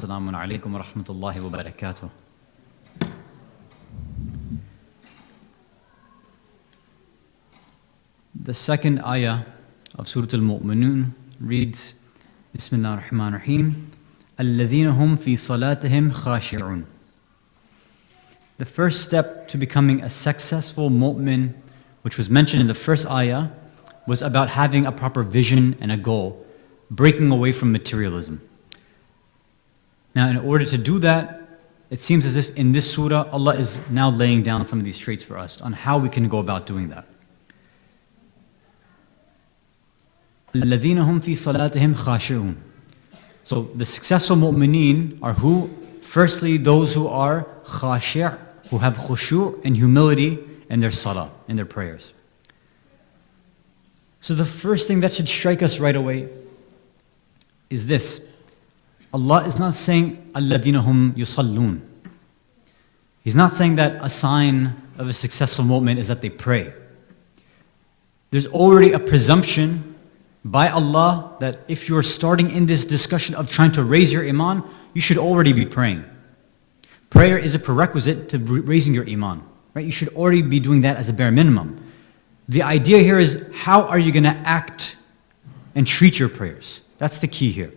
Assalamu alaikum wa rahmatullahi wa barakatuh. The second ayah of Surah Al-Mu'minun reads, Bismillah ar-Rahman ar-Rahim, الَّذِينَ هُمْ فِي صَلَاتِهِمْ خَاشِعُونَ. The first step to becoming a successful mu'min, which was mentioned in the first ayah, was about having a proper vision and a goal, breaking away from materialism. Now, in order to do that, it seems as if in this surah, Allah is now laying down some of these traits for us on how we can go about doing that. الَّذِينَ هُمْ فِي صَلَاتِهِمْ خَاشِعُونَ. So the successful mu'mineen are who? Firstly, those who are khashir', who have khushu' and humility in their salah, in their prayers. So the first thing that should strike us right away is this. Allah is not saying, الَّذِينَ هُمْ يُصَلُّونَ. He's not saying that a sign of a successful mu'min is that they pray. There's already a presumption by Allah that if you're starting in this discussion of trying to raise your iman, you should already be praying. Prayer is a prerequisite to raising your iman, right? You should already be doing that as a bare minimum. The idea here is, how are you going to act and treat your prayers? That's the key here.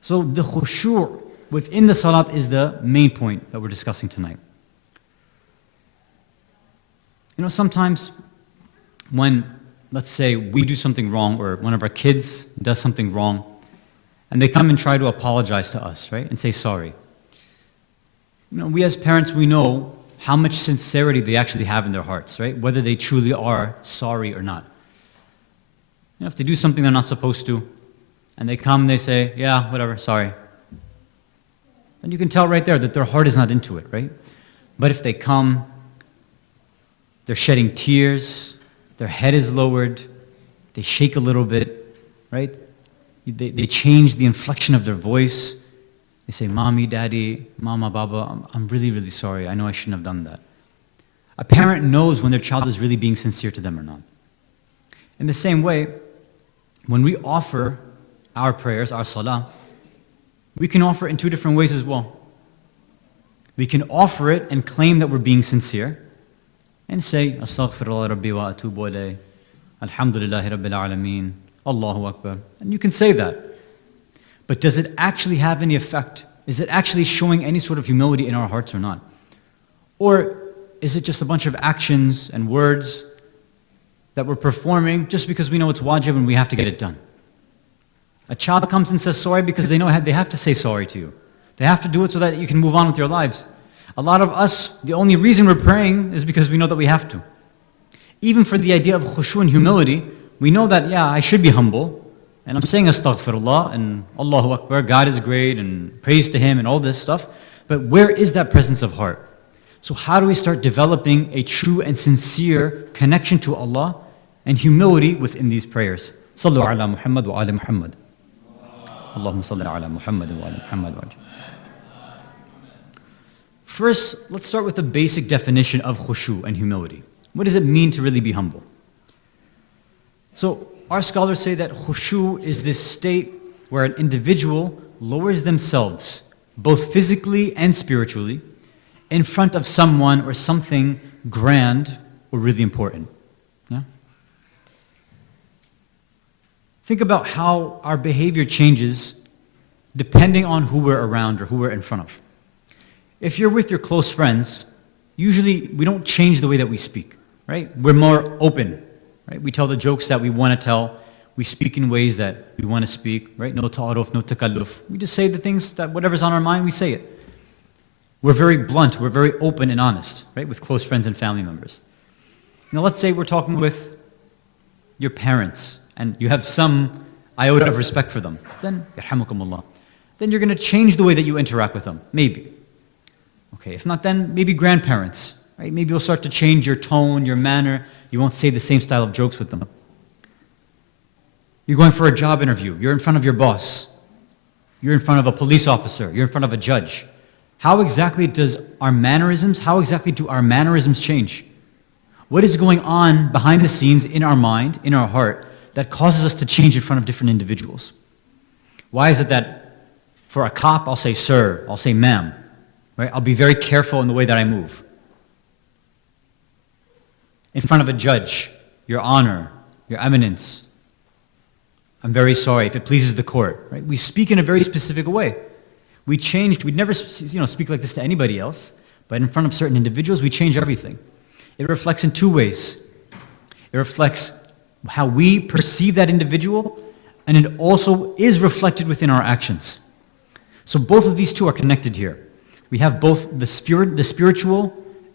So the khushu' within the salat is the main point that we're discussing tonight. You know, sometimes when, let's say, we do something wrong, or one of our kids does something wrong, and they come and try to apologize to us, right, and say sorry. You know, we as parents, we know how much sincerity they actually have in their hearts, right, whether they truly are sorry or not. You know, if they do something they're not supposed to, and they come and they say, yeah, whatever, sorry, then you can tell right there that their heart is not into it, right? But if they come, they're shedding tears, their head is lowered, they shake a little bit, right? They change the inflection of their voice. They say, Mommy, Daddy, Mama, Baba, I'm really, really sorry. I know I shouldn't have done that. A parent knows when their child is really being sincere to them or not. In the same way, when we offer our prayers, our salah, we can offer it in two different ways as well. We can offer it and claim that we're being sincere and say, Astaghfirullah Rabbi wa atubu ilayh, Alhamdulillahi Rabbil Alameen, Allahu Akbar. And you can say that. But does it actually have any effect? Is it actually showing any sort of humility in our hearts or not? Or is it just a bunch of actions and words that we're performing just because we know it's wajib and we have to get it done? A child comes and says sorry because they know they have to say sorry to you. They have to do it so that you can move on with your lives. A lot of us, the only reason we're praying is because we know that we have to. Even for the idea of khushu' and humility, we know that, yeah, I should be humble, and I'm saying astaghfirullah and Allahu Akbar, God is great, and praise to Him and all this stuff, but where is that presence of heart? So how do we start developing a true and sincere connection to Allah and humility within these prayers? Sallu ala Muhammad wa ala Muhammad. Allahumma salli ala Muhammad wa ala Muhammad wa ala. First, let's start with the basic definition of khushu' and humility. What does it mean to really be humble? So, our scholars say that khushu' is this state where an individual lowers themselves, both physically and spiritually, in front of someone or something grand or really important. Yeah? Think about how our behavior changes depending on who we're around or who we're in front of. If you're with your close friends, usually we don't change the way that we speak, right? We're more open, right? We tell the jokes that we want to tell. We speak in ways that we want to speak, right? No ta'aruf, no takalluf. We just say the things that whatever's on our mind, we say it. We're very blunt, we're very open and honest, right? With close friends and family members. Now let's say we're talking with your parents and you have some iota of respect for them. Then, yarhamukumullah. Then you're going to change the way that you interact with them, maybe. Okay, if not then, maybe grandparents, right? Maybe you'll start to change your tone, your manner. You won't say the same style of jokes with them. You're going for a job interview. You're in front of your boss. You're in front of a police officer. You're in front of a judge. How exactly do our mannerisms change? What is going on behind the scenes in our mind, in our heart, that causes us to change in front of different individuals? Why is it that For a cop, I'll say sir, I'll say ma'am. Right? I'll be very careful in the way that I move. In front of a judge, Your Honor, Your Eminence, I'm very sorry if it pleases the court. Right? We speak in a very specific way. We changed, we'd never speak like this to anybody else, but in front of certain individuals, we change everything. It reflects in two ways. It reflects how we perceive that individual, and it also is reflected within our actions. So both of these two are connected here. We have both the spiritual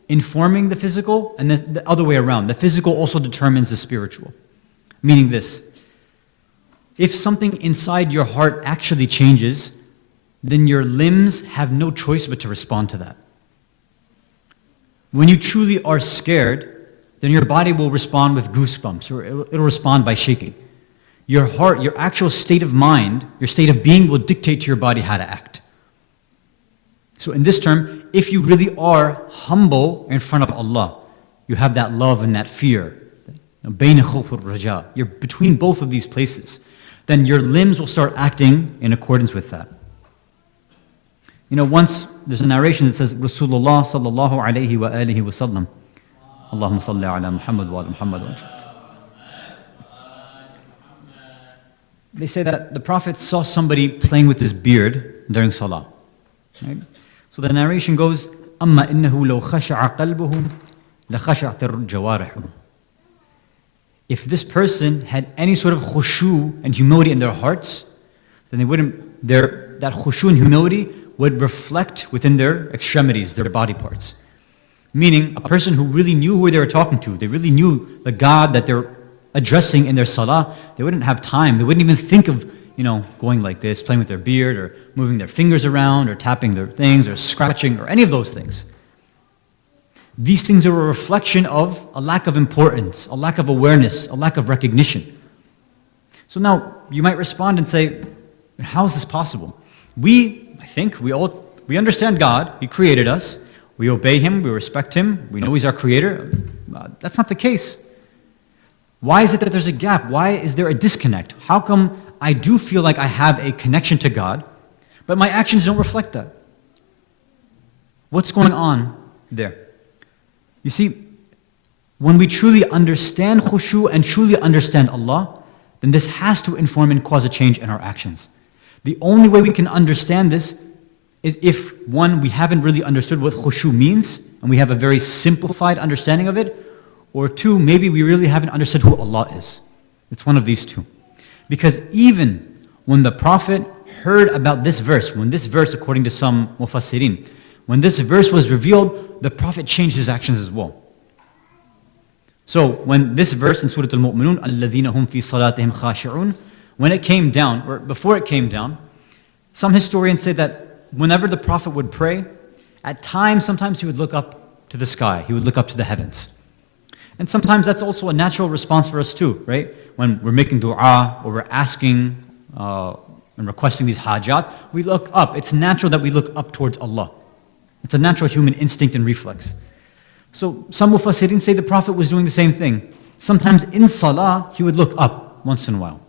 informing the physical, and the other way around. The physical also determines the spiritual. Meaning this: if something inside your heart actually changes, then your limbs have no choice but to respond to that. When you truly are scared, then your body will respond with goosebumps, or it'll respond by shaking. Your heart, your actual state of mind, your state of being will dictate to your body how to act. So in this term, if you really are humble in front of Allah, you have that love and that fear. You're between both of these places. Then your limbs will start acting in accordance with that. Once there's a narration that says, Rasulullah sallallahu alayhi wa alihi wa sallam, Allahumma salli ala Muhammad wa ala Muhammad. They say that the Prophet saw somebody playing with his beard during Salah. Right? So the narration goes, أَمَّا إِنَّهُ لَوْ خَشَعَ قَلْبُهُ لَخَشَعْتَ الْجَوَارِحُ. If this person had any sort of khushu and humility in their hearts, then that khushu and humility would reflect within their extremities, their body parts. Meaning, a person who really knew who they were talking to, they really knew the God that they're addressing in their salah, they wouldn't have time, they wouldn't even think of going like this, playing with their beard, or moving their fingers around, or tapping their things, or scratching, or any of those things. These things are a reflection of a lack of importance, a lack of awareness, a lack of recognition. So now, you might respond and say, how is this possible? We understand God, He created us, we obey Him, we respect Him, we know He's our creator. That's not the case. Why is it that there's a gap? Why is there a disconnect? How come I do feel like I have a connection to God, but my actions don't reflect that? What's going on there? You see, when we truly understand khushu and truly understand Allah, then this has to inform and cause a change in our actions. The only way we can understand this is if, one, we haven't really understood what khushu means, and we have a very simplified understanding of it, or two, maybe we really haven't understood who Allah is. It's one of these two. Because even when the Prophet heard about this verse, according to some mufassirin, when this verse was revealed, the Prophet changed his actions as well. So when this verse in Surah Al-Mu'minun, الَّذِينَ هُمْ فِي صَلَاتِهِمْ خَاشِعُونَ, when it came down, or before it came down, some historians say that whenever the Prophet would pray, at times, sometimes he would look up to the sky, he would look up to the heavens. And sometimes that's also a natural response for us too, right? When we're making dua, or we're asking and requesting these hajat, we look up. It's natural that we look up towards Allah. It's a natural human instinct and reflex. So some mufassirin say the Prophet was doing the same thing. Sometimes in salah, he would look up once in a while.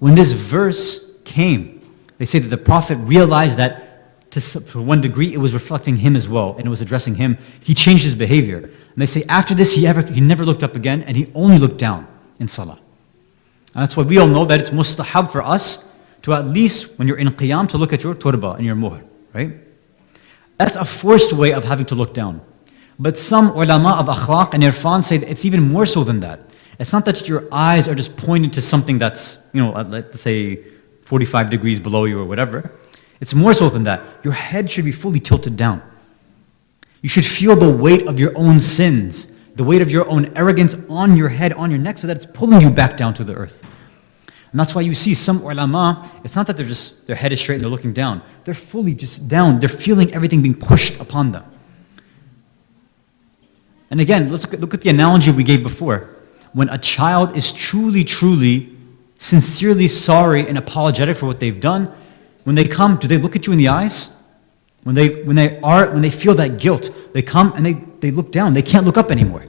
When this verse came, they say that the Prophet realized that to one degree it was reflecting him as well, and it was addressing him. He changed his behavior. And they say after this he never looked up again, and he only looked down in salah. And that's why we all know that it's mustahab for us to, at least when you're in qiyam, to look at your turba and your muhr, right? That's a forced way of having to look down. But some ulama of akhlaq and irfan say that it's even more so than that. It's not that your eyes are just pointing to something that's, let's say 45 degrees below you or whatever. It's more so than that. Your head should be fully tilted down. You should feel the weight of your own sins, the weight of your own arrogance on your head, on your neck, so that it's pulling you back down to the earth. And that's why you see some ulama, it's not that their head is straight and they're looking down. They're fully just down. They're feeling everything being pushed upon them. And again, look at the analogy we gave before. When a child is truly, sincerely sorry and apologetic for what they've done, when they come, do they look at you in the eyes? When they feel that guilt, they come and they look down. They can't look up anymore.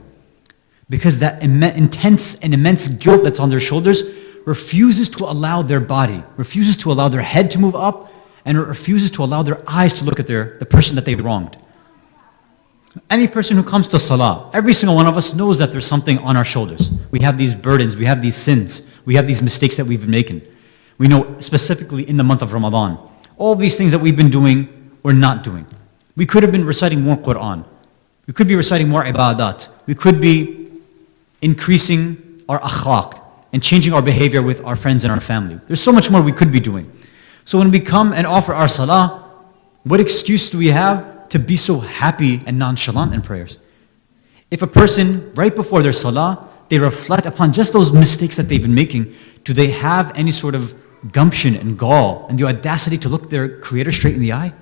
Because that intense and immense guilt that's on their shoulders refuses to allow their body, refuses to allow their head to move up, and it refuses to allow their eyes to look at the person that they wronged. Any person who comes to salah, every single one of us knows that there's something on our shoulders. We have these burdens, we have these sins, we have these mistakes that we've been making. We know specifically in the month of Ramadan, all these things that we've been doing or not doing. We could have been reciting more Quran. We could be reciting more ibadat. We could be increasing our akhlaq and changing our behavior with our friends and our family. There's so much more we could be doing. So when we come and offer our salah, what excuse do we have to be so happy and nonchalant in prayers? If a person, right before their salah, they reflect upon just those mistakes that they've been making, do they have any sort of gumption and gall and the audacity to look their Creator straight in the eye?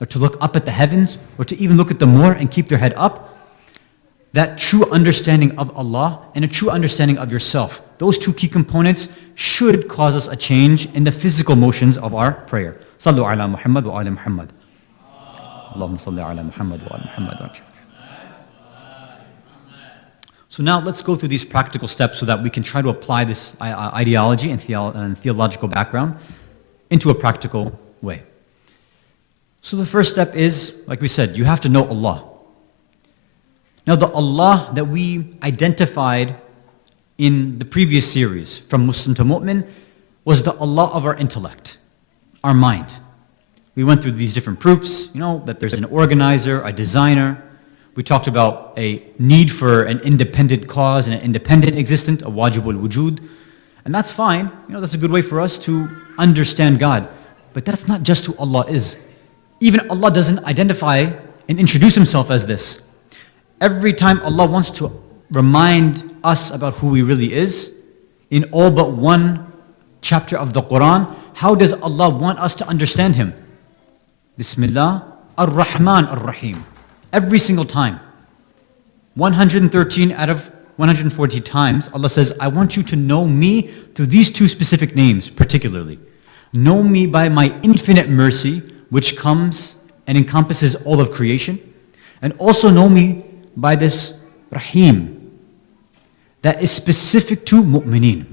Or to look up at the heavens? Or to even look at the moor and keep their head up? That true understanding of Allah and a true understanding of yourself, those two key components should cause us a change in the physical motions of our prayer. Sallu ala Muhammad wa ala Muhammad. Allahumma salli ala Muhammad wa ala Muhammad. So now let's go through these practical steps so that we can try to apply this ideology and theological background into a practical way. So the first step is, like we said, you have to know Allah. Now the Allah that we identified in the previous series, from Muslim to Mu'min, was the Allah of our intellect, our mind. We went through these different proofs, that there's an organizer, a designer. We talked about a need for an independent cause and an independent existence, a wajibul wujud. And that's fine. That's a good way for us to understand God. But that's not just who Allah is. Even Allah doesn't identify and introduce Himself as this. Every time Allah wants to remind us about who He really is, in all but one chapter of the Quran, how does Allah want us to understand Him? Bismillah, Ar-Rahman Ar-Rahim. Every single time. 113 out of 140 times, Allah says, I want you to know me through these two specific names particularly. Know me by my infinite mercy, which comes and encompasses all of creation. And also know me by this Rahim that is specific to mu'mineen.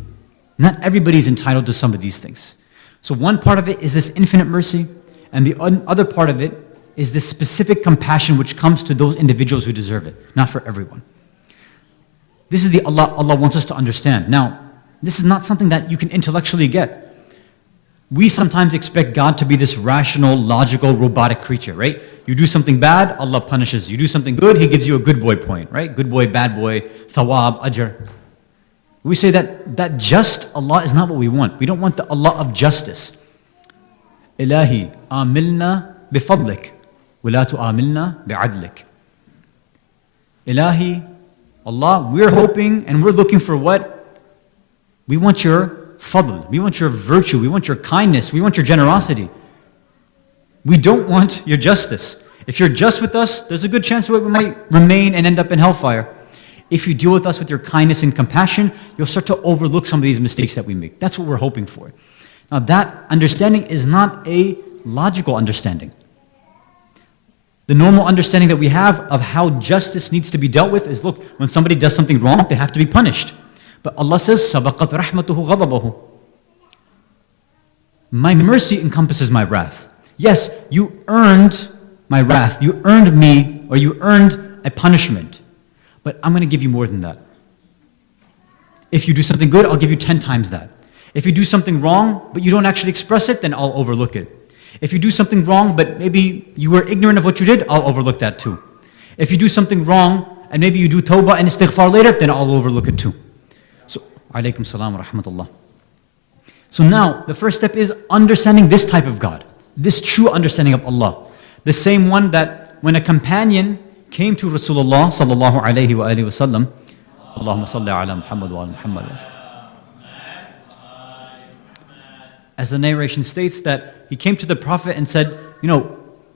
Not everybody is entitled to some of these things. So one part of it is this infinite mercy, and the other part of it is this specific compassion which comes to those individuals who deserve it, not for everyone. This is the Allah wants us to understand. Now, this is not something that you can intellectually get. We sometimes expect God to be this rational, logical, robotic creature, right? You do something bad, Allah punishes. You do something good, He gives you a good boy point, right? Good boy, bad boy, thawab, ajr. We say that just Allah is not what we want. We don't want the Allah of justice. Ilahi, amilna bifadlik, wala tu'amilna bi'adlik. Ilahi, Allah, we're hoping and we're looking for what? We want your fadl, we want your virtue, we want your kindness, we want your generosity. We don't want your justice. If you're just with us, there's a good chance that we might remain and end up in hellfire. If you deal with us with your kindness and compassion, you'll start to overlook some of these mistakes that we make. That's what we're hoping for. Now that understanding is not a logical understanding. The normal understanding that we have of how justice needs to be dealt with is, look, when somebody does something wrong, they have to be punished. But Allah says, "Sabaqat rahmatuhu ghadabahu." My mercy encompasses my wrath. Yes, you earned my wrath. You earned me, or you earned a punishment. But I'm going to give you more than that. If you do something good, I'll give you 10 times that. If you do something wrong, but you don't actually express it, then I'll overlook it. If you do something wrong, but maybe you were ignorant of what you did, I'll overlook that too. If you do something wrong, and maybe you do tawbah and istighfar later, then I'll overlook it too. So, alaykum salam wa rahmatullah. So now, the first step is understanding this type of God, this true understanding of Allah. The same one that when a companion came to Rasulullah sallallahu alayhi wa alihi wa sallam, Allahumma salli ala Muhammad wa ala Muhammad. As the narration states, that he came to the Prophet and said,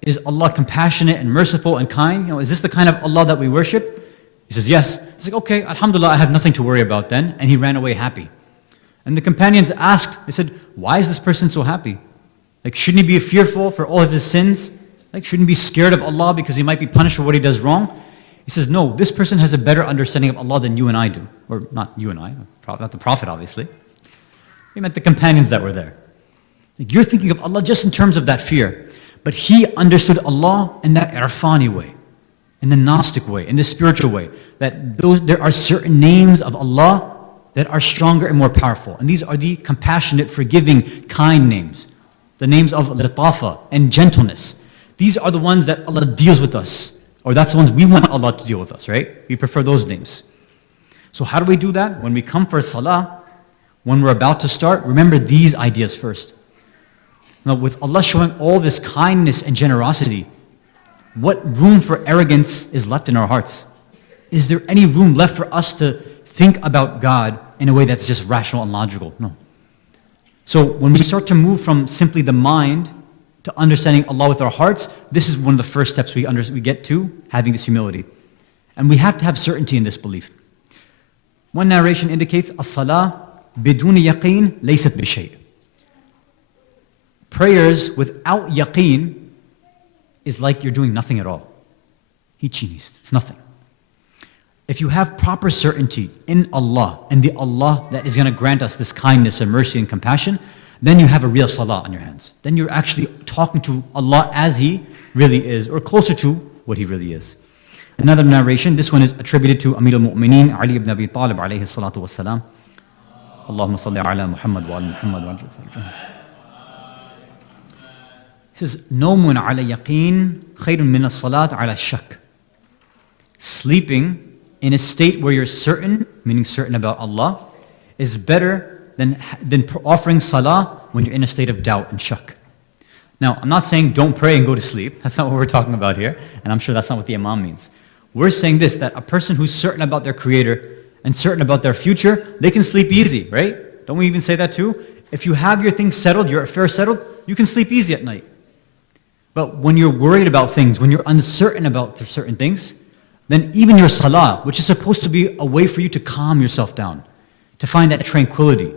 is Allah compassionate and merciful and kind? Is this the kind of Allah that we worship? He says, yes. He's like, okay, alhamdulillah, I have nothing to worry about then. And he ran away happy. And the companions asked, they said, why is this person so happy? Like, shouldn't he be fearful for all of his sins? Like, shouldn't he be scared of Allah because he might be punished for what he does wrong? He says, no, this person has a better understanding of Allah than you and I do. Or not you and I, not the Prophet obviously. He meant the companions that were there. Like you're thinking of Allah just in terms of that fear. But he understood Allah in that irfani way, in the Gnostic way, in the spiritual way. That there are certain names of Allah that are stronger and more powerful. And these are the compassionate, forgiving, kind names. The names of latafa and gentleness. These are the ones that Allah deals with us. Or that's the ones we want Allah to deal with us, right? We prefer those names. So how do we do that? When we come for salah, when we're about to start, remember these ideas first. Now, with Allah showing all this kindness and generosity, what room for arrogance is left in our hearts? Is there any room left for us to think about God in a way that's just rational and logical? No. So when we start to move from simply the mind to understanding Allah with our hearts, this is one of the first steps we get to having this humility. And we have to have certainty in this belief. One narration indicates, as-salah biduni yaqeen laysat bishay. Prayers without yaqeen is like you're doing nothing at all. It's nothing. If you have proper certainty in Allah and the Allah that is going to grant us this kindness and mercy and compassion, then you have a real salah on your hands. Then you're actually talking to Allah as He really is, or closer to what He really is. Another narration, this one is attributed to Amir al-Mu'mineen, Ali ibn Abi Talib alayhi salatu wassalam. Allahumma salli ala Muhammad wa ala Muhammad wa ala. He says, Nawmun ala yaqeen khayrun min as-salat ala shak. Sleeping in a state where you're certain, meaning certain about Allah, is better than offering salah when you're in a state of doubt and shak. Now, I'm not saying don't pray and go to sleep. That's not what we're talking about here. And I'm sure that's not what the Imam means. We're saying this, that a person who's certain about their Creator and certain about their future, they can sleep easy, right? Don't we even say that too? If you have your things settled, your affairs settled, you can sleep easy at night. But when you're worried about things, when you're uncertain about certain things, then even your salah, which is supposed to be a way for you to calm yourself down, to find that tranquility.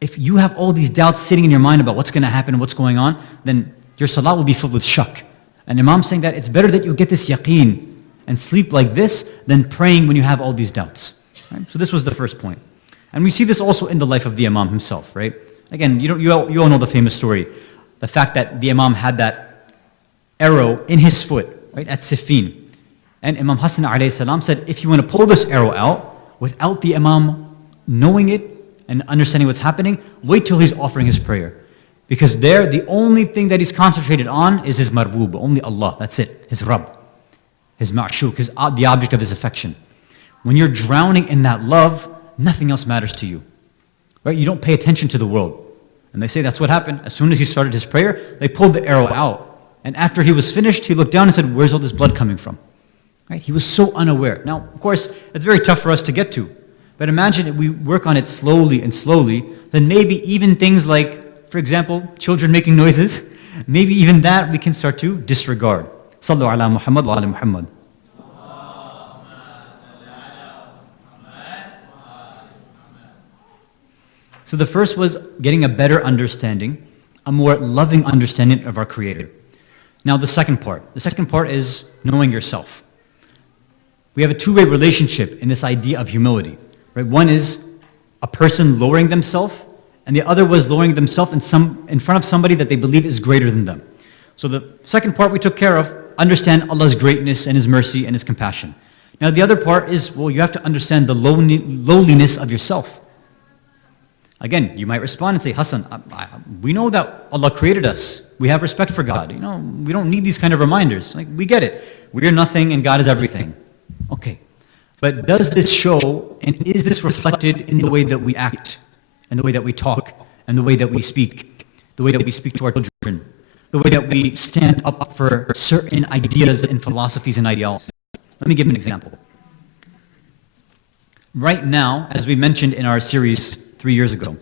If you have all these doubts sitting in your mind about what's going to happen and what's going on, then your salah will be filled with shak. And Imam's saying that it's better that you get this yaqeen and sleep like this than praying when you have all these doubts. Right? So this was the first point. And we see this also in the life of the Imam himself, right? Again, you all know the famous story. The fact that the Imam had that arrow in his foot, right, at Siffin. And Imam Hasan alayhi salam said, if you want to pull this arrow out without the Imam knowing it and understanding what's happening, wait till he's offering his prayer. Because there, the only thing that he's concentrated on is his marboob, only Allah, that's it, his Rabb, his ma'shuq, the object of his affection. When you're drowning in that love, nothing else matters to you. Right? You don't pay attention to the world. And they say that's what happened. As soon as he started his prayer, they pulled the arrow out. And after he was finished, he looked down and said, where's all this blood coming from? Right? He was so unaware. Now, of course, it's very tough for us to get to. But imagine if we work on it slowly and slowly, then maybe even things like, for example, children making noises, maybe even that we can start to disregard. Sallu ala Muhammad wa ala Muhammad. So the first was getting a better understanding, a more loving understanding of our Creator. Now the second part is knowing yourself. We have a two-way relationship in this idea of humility. Right? One is a person lowering themselves, and the other was lowering themselves in front of somebody that they believe is greater than them. So the second part we took care of, understand Allah's greatness and His mercy and His compassion. Now the other part is, well, you have to understand the lowliness of yourself. Again, you might respond and say, Hasan, we know that Allah created us. We have respect for God. We don't need these kind of reminders. Like, we get it. We are nothing and God is everything. Okay. But does this show, and is this reflected in the way that we act, and the way that we talk, and the way that we speak, the way that we speak to our children, the way that we stand up for certain ideas and philosophies and ideologies? Let me give an example. Right now, as we mentioned in our series 3 years ago,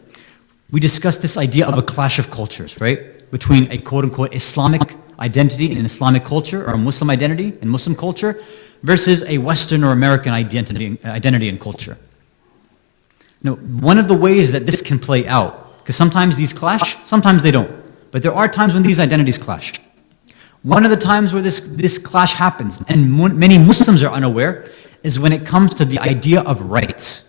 we discussed this idea of a clash of cultures, right? Between a quote-unquote Islamic identity and Islamic culture, or a Muslim identity and Muslim culture, versus a Western or American identity and culture. Now, one of the ways that this can play out, because sometimes these clash, sometimes they don't, but there are times when these identities clash. One of the times where this clash happens, and many Muslims are unaware, is when it comes to the idea of rights,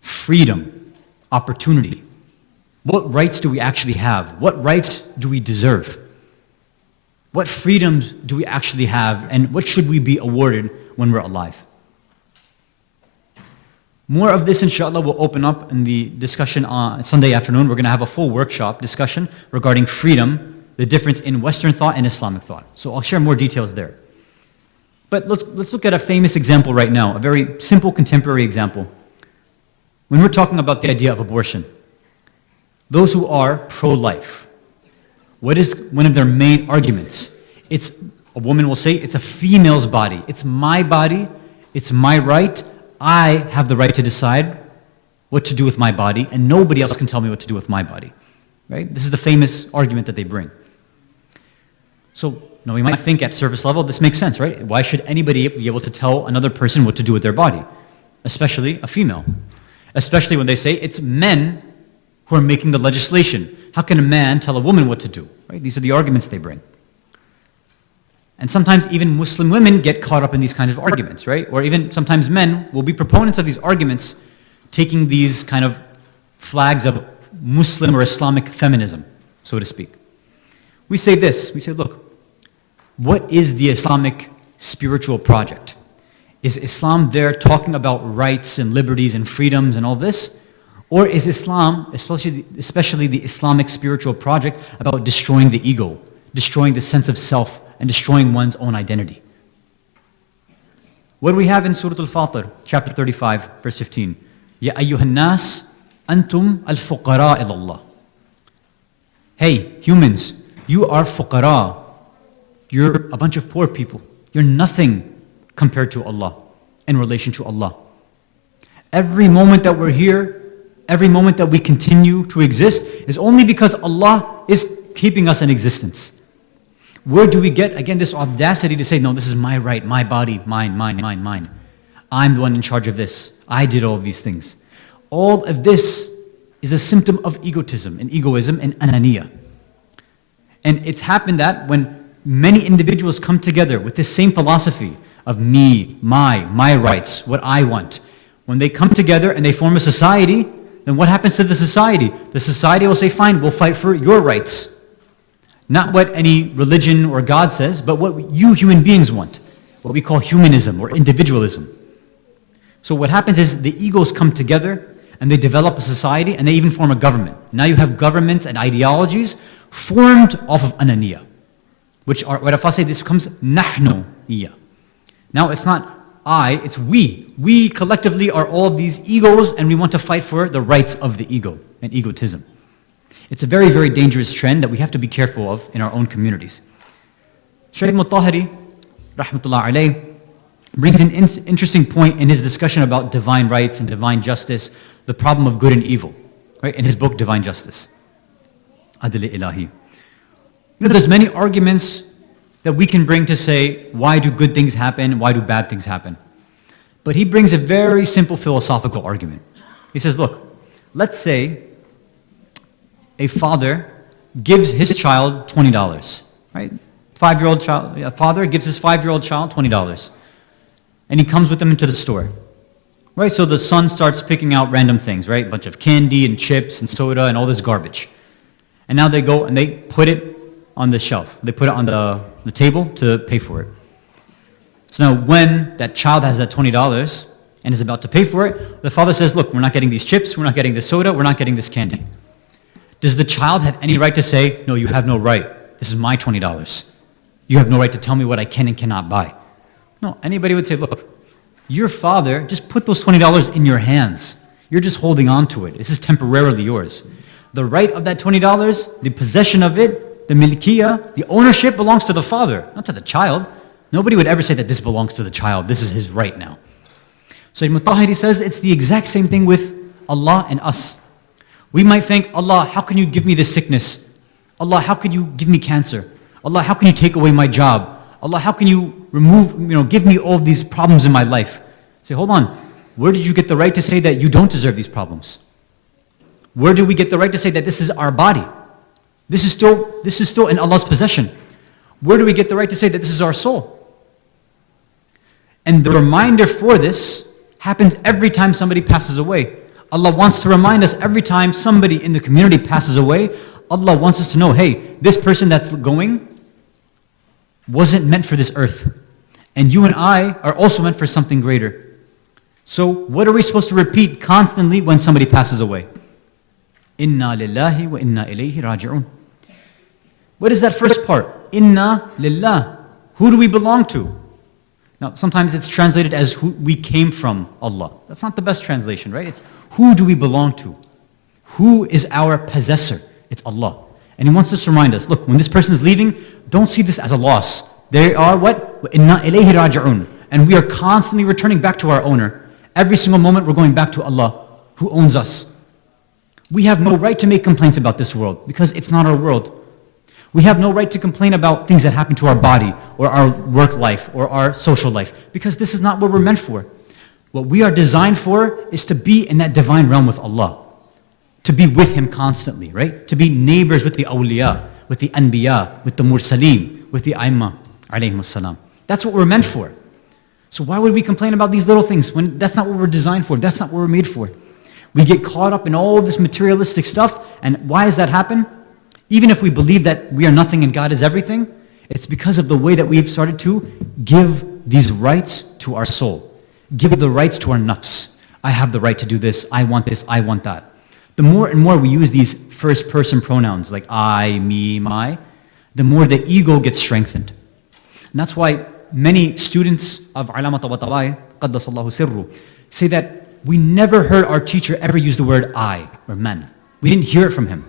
freedom, opportunity. What rights do we actually have? What rights do we deserve? What freedoms do we actually have, and what should we be awarded when we're alive? More of this, inshallah, will open up in the discussion on Sunday afternoon. We're going to have a full workshop discussion regarding freedom, the difference in Western thought and Islamic thought. So I'll share more details there. But let's look at a famous example right now, a very simple contemporary example. When we're talking about the idea of abortion, those who are pro-life, what is one of their main arguments? A woman will say, it's a female's body. It's my body. It's my right. I have the right to decide what to do with my body, and nobody else can tell me what to do with my body. Right? This is the famous argument that they bring. So, now we might think at surface level, this makes sense, right? Why should anybody be able to tell another person what to do with their body? Especially a female. Especially when they say it's men who are making the legislation. How can a man tell a woman what to do? Right? These are the arguments they bring. And sometimes even Muslim women get caught up in these kinds of arguments, right? Or even sometimes men will be proponents of these arguments, taking these kind of flags of Muslim or Islamic feminism, so to speak. We say this, we say, look, what is the Islamic spiritual project? Is Islam there talking about rights and liberties and freedoms and all this? Or is Islam, especially the Islamic spiritual project, about destroying the ego, destroying the sense of self, and destroying one's own identity? What do we have in Surah Al-Fatir, chapter 35, verse 15? Ya ayyuhan nas, antum al-fuqara ilallah. Hey, humans, you are fuqara. You're a bunch of poor people. You're nothing compared to Allah, in relation to Allah. Every moment that we're here, every moment that we continue to exist is only because Allah is keeping us in existence. Where do we get, again, this audacity to say, no, this is my right, my body, mine, mine, mine, mine. I'm the one in charge of this. I did all of these things. All of this is a symptom of egotism and egoism and ananiya. And it's happened that when many individuals come together with this same philosophy of me, my rights, what I want, when they come together and they form a society, then what happens to the society? The society will say, fine, we'll fight for your rights. Not what any religion or God says, but what you human beings want. What we call humanism or individualism. So what happens is the egos come together and they develop a society and they even form a government. Now you have governments and ideologies formed off of ananiya. Which are, what if I say this becomes nahnu-iya. Now it's not I, it's we. We collectively are all these egos and we want to fight for the rights of the ego and egotism. It's a very, very dangerous trend that we have to be careful of in our own communities. Shaykh Mutahari, rahmatullah alayh, brings an interesting point in his discussion about divine rights and divine justice, the problem of good and evil, right? In his book, Divine Justice. Adl Ilahi. There's many arguments that we can bring to say, why do good things happen? Why do bad things happen? But he brings a very simple philosophical argument. He says, look, let's say a father gives his child $20, right? 5-year-old child, a father gives his 5-year-old child $20. And he comes with them into the store. Right, so the son starts picking out random things, right? A bunch of candy and chips and soda and all this garbage. And now they go and they put it on the shelf. They put it on the table to pay for it. So now when that child has that $20 and is about to pay for it, the father says, look, we're not getting these chips, we're not getting this soda, we're not getting this candy. Does the child have any right to say, no, you have no right. This is my $20. You have no right to tell me what I can and cannot buy. No, anybody would say, look, your father just put those $20 in your hands. You're just holding on to it. This is temporarily yours. The right of that $20, the possession of it, the milkiya, the ownership belongs to the father, not to the child. Nobody would ever say that this belongs to the child. This is his right now. So Ibn Tahiri says it's the exact same thing with Allah and us. We might think, Allah, how can you give me this sickness? Allah, how can you give me cancer? Allah, how can you take away my job? Allah, how can you remove, give me all of these problems in my life? Say, hold on. Where did you get the right to say that you don't deserve these problems? Where do we get the right to say that this is our body? This is still in Allah's possession. Where do we get the right to say that this is our soul? And the reminder for this happens every time somebody passes away. Allah wants to remind us every time somebody in the community passes away, Allah wants us to know, hey, this person that's going wasn't meant for this earth. And you and I are also meant for something greater. So what are we supposed to repeat constantly when somebody passes away? Inna lillahi wa inna ilayhi raji'un. What is that first part? Inna lillah. Who do we belong to? Now, sometimes it's translated as who we came from Allah. That's not the best translation, right? It's who do we belong to? Who is our possessor? It's Allah. And He wants us to remind us, look, when this person is leaving, don't see this as a loss. They are what? Inna ilayhi raji'un. And we are constantly returning back to our owner. Every single moment we're going back to Allah, who owns us. We have no right to make complaints about this world because it's not our world. We have no right to complain about things that happen to our body or our work life or our social life because this is not what we're meant for. What we are designed for is to be in that divine realm with Allah. To be with Him constantly, right? To be neighbors with the awliya, with the anbiya, with the mursaleen, with the aimma, alayhimus salam. That's what we're meant for. So why would we complain about these little things when that's not what we're designed for? That's not what we're made for. We get caught up in all this materialistic stuff, and why does that happen? Even if we believe that we are nothing and God is everything, it's because of the way that we've started to give these rights to our soul. Give the rights to our nafs. I have the right to do this, I want this, I want that. The more and more we use these first-person pronouns like I, me, my, the more the ego gets strengthened. And that's why many students of Alamat wa Tabai, Qaddasallahu Sirru, say that we never heard our teacher ever use the word I or man. We didn't hear it from him.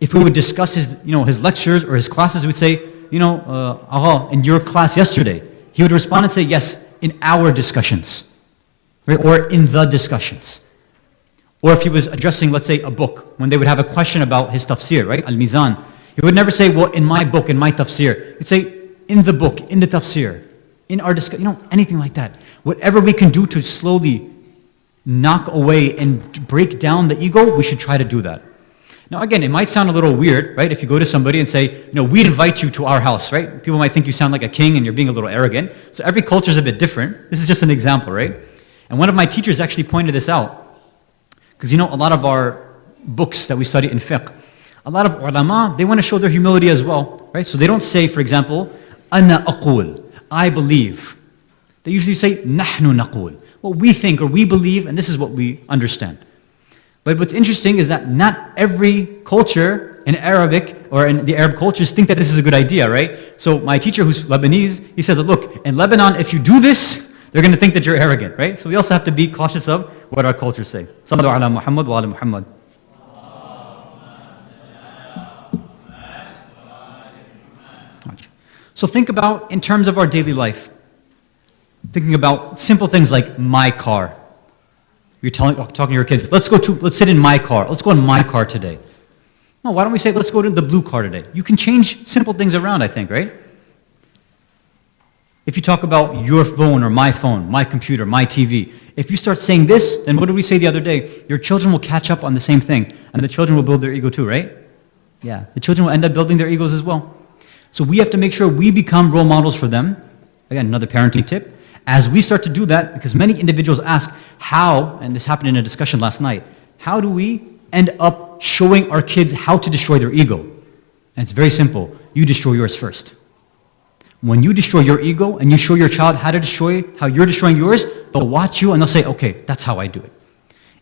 If we would discuss his lectures or his classes, we'd say, Agha, in your class yesterday, he would respond and say, yes, in our discussions, right? Or in the discussions. Or if he was addressing, let's say, a book, when they would have a question about his tafsir, right? Al-Mizan, he would never say, well, in my book, in my tafsir. He'd say, in the book, in the tafsir, in our discussion, anything like that. Whatever we can do to slowly knock away and break down the ego, we should try to do that. Now again, it might sound a little weird, right? If you go to somebody and say, we'd invite you to our house, right? People might think you sound like a king and you're being a little arrogant. So every culture is a bit different. This is just an example, right? And one of my teachers actually pointed this out. Because a lot of our books that we study in fiqh, a lot of ulama, they want to show their humility as well, right? So they don't say, for example, ana aqul, I believe. They usually say, nahnu naqul. What we think or we believe, and this is what we understand. But what's interesting is that not every culture in Arabic or in the Arab cultures think that this is a good idea, right? So my teacher who's Lebanese, he says that, look, in Lebanon, if you do this, they're going to think that you're arrogant, right? So we also have to be cautious of what our cultures say. Sallu ala Muhammad wa ala Muhammad. So think about, in terms of our daily life, thinking about simple things like my car. You're talking to your kids, let's sit in my car. Let's go in my car today. No, why don't we say, let's go to the blue car today? You can change simple things around, I think, right? If you talk about your phone or my computer, my TV, if you start saying this, then what did we say the other day? Your children will catch up on the same thing, and the children will build their ego too, right? Yeah, the children will end up building their egos as well. So we have to make sure we become role models for them. Again, another parenting tip. As we start to do that, because many individuals ask how, and this happened in a discussion last night, how do we end up showing our kids how to destroy their ego? And it's very simple. You destroy yours first. When you destroy your ego and you show your child how you're destroying yours, they'll watch you and they'll say, okay, that's how I do it.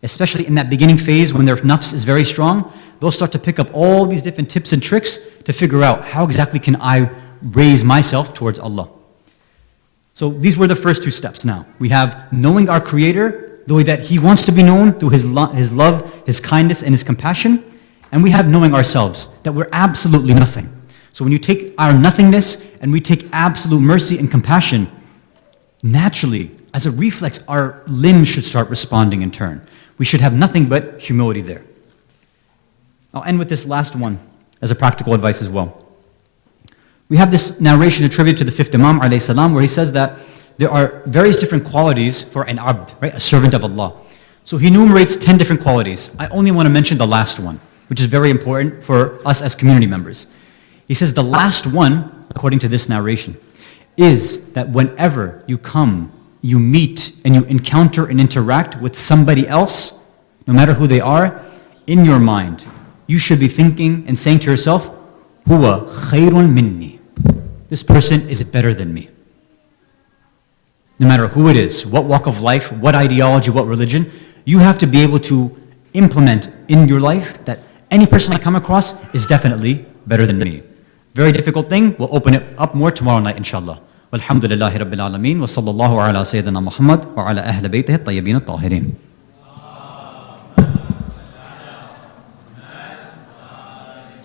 Especially in that beginning phase when their nafs is very strong, they'll start to pick up all these different tips and tricks to figure out how exactly can I raise myself towards Allah. So these were the first two steps now. We have knowing our Creator, the way that He wants to be known through His love, His kindness, and His compassion. And we have knowing ourselves, that we're absolutely nothing. So when you take our nothingness and we take absolute mercy and compassion, naturally, as a reflex, our limbs should start responding in turn. We should have nothing but humility there. I'll end with this last one as a practical advice as well. We have this narration attributed to the fifth Imam alayhi salam where he says that there are various different qualities for an abd, right? A servant of Allah. So he enumerates 10 different qualities. I only want to mention the last one, which is very important for us as community members. He says the last one, according to this narration, is that whenever you come you meet and you encounter and interact with somebody else, no matter who they are, in your mind, you should be thinking and saying to yourself, Huwa khayrun minni. This person is better than me. No matter who it is, what walk of life, what ideology, what religion, you have to be able to implement in your life that any person I come across is definitely better than me. Very difficult thing. We'll open it up more tomorrow night, inshallah. Walhamdulillahi Rabbil Alameen. Wa sallallahu ala Sayyidina Muhammad wa ala ahli baytihi at-tayyibin at-tahirin.